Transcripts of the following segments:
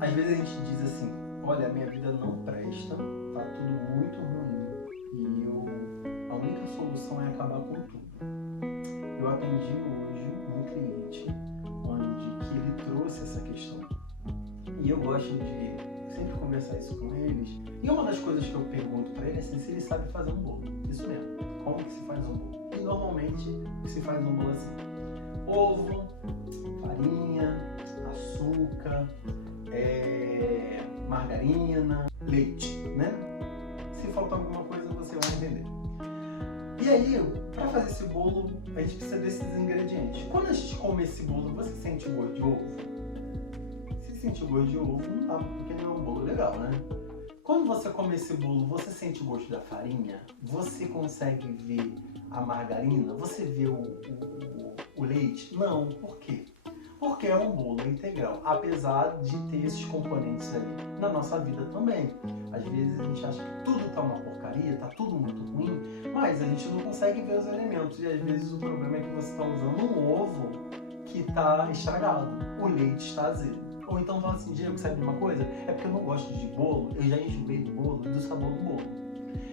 Às vezes a gente diz assim, olha, a minha vida não presta, tá tudo muito ruim e a única solução é acabar com tudo. Eu atendi hoje um cliente que ele trouxe essa questão e eu gosto de sempre conversar isso com eles. E uma das coisas que eu pergunto para ele é assim, se ele sabe fazer um bolo. Isso mesmo, como que se faz um bolo? E normalmente se faz um bolo assim, ovo, farinha, açúcar, margarina, leite, né? Se faltar alguma coisa você vai entender. E aí, para fazer esse bolo, a gente precisa desses ingredientes. Quando a gente come esse bolo, você sente o gosto de ovo? Se sente o gosto de ovo, não tá, porque não é um bolo legal, né? Quando você come esse bolo, você sente o gosto da farinha? Você consegue ver a margarina? Você vê o leite? Não. Por quê? Porque é um bolo integral, apesar de ter esses componentes ali na nossa vida também. Às vezes a gente acha que tudo tá uma porcaria, tá tudo muito ruim, mas a gente não consegue ver os elementos. E às vezes o problema é que você está usando um ovo que está estragado, o leite está azedo. Ou então fala assim, Diego, sabe uma coisa? É porque eu não gosto de bolo, eu já enjoei do bolo e do sabor do bolo.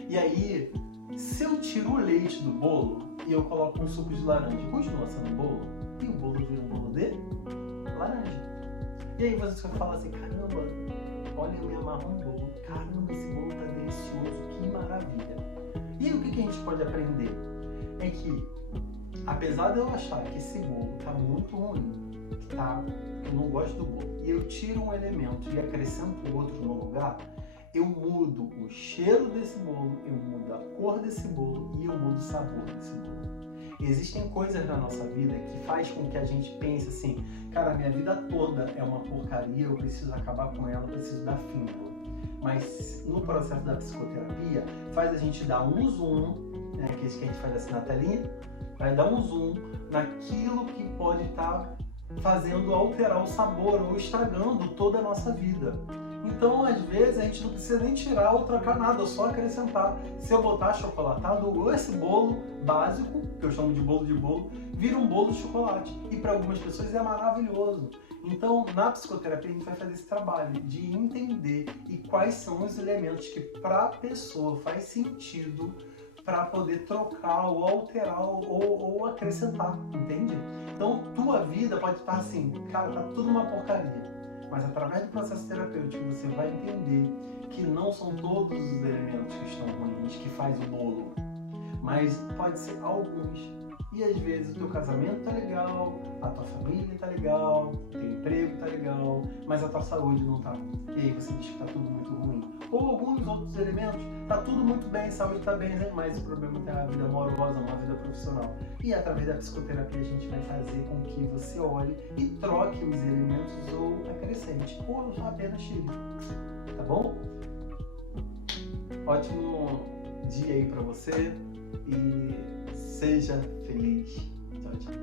E aí, se eu tiro o leite do bolo e eu coloco um suco de laranja, continua sendo um bolo? E o bolo vira um bolo de laranja. E aí você vai falar assim, caramba, olha, eu me amarro no bolo. Caramba, esse bolo tá delicioso, que maravilha. E aí o que a gente pode aprender? É que, apesar de eu achar que esse bolo tá muito ruim, eu não gosto do bolo, e eu tiro um elemento e acrescento outro no lugar, eu mudo o cheiro desse bolo, eu mudo a cor desse bolo e eu mudo o sabor desse bolo. Existem coisas na nossa vida que faz com que a gente pense assim, cara, minha vida toda é uma porcaria, eu preciso acabar com ela, eu preciso dar fim nela. Mas no processo da psicoterapia, faz a gente dar um zoom, né, que a gente faz assim na telinha, vai dar um zoom naquilo que pode estar fazendo alterar o sabor ou estragando toda a nossa vida. Então, às vezes, a gente não precisa nem tirar ou trocar nada, só acrescentar. Se eu botar chocolatado, ou esse bolo básico, que eu chamo de bolo, vira um bolo de chocolate. E para algumas pessoas é maravilhoso. Então, na psicoterapia, a gente vai fazer esse trabalho de entender e quais são os elementos que para a pessoa faz sentido para poder trocar ou alterar ou acrescentar, entende? Então, tua vida pode estar assim, cara, tá tudo uma porcaria. Mas através do processo terapêutico você vai entender que não são todos os elementos que estão ruins, que faz o bolo, mas pode ser alguns. E às vezes o teu casamento tá legal, a tua família tá legal, o teu emprego tá legal, mas a tua saúde não tá. E aí você diz que tá tudo muito ruim. Ou alguns outros elementos, tá tudo muito bem, saúde tá bem, mas o problema é a vida amorosa, uma vida profissional. E através da psicoterapia a gente vai fazer com que você olhe e troque os elementos ou acrescente, ou apenas tire. Tá bom? Ótimo dia aí pra você e seja feliz. Tchau, tchau.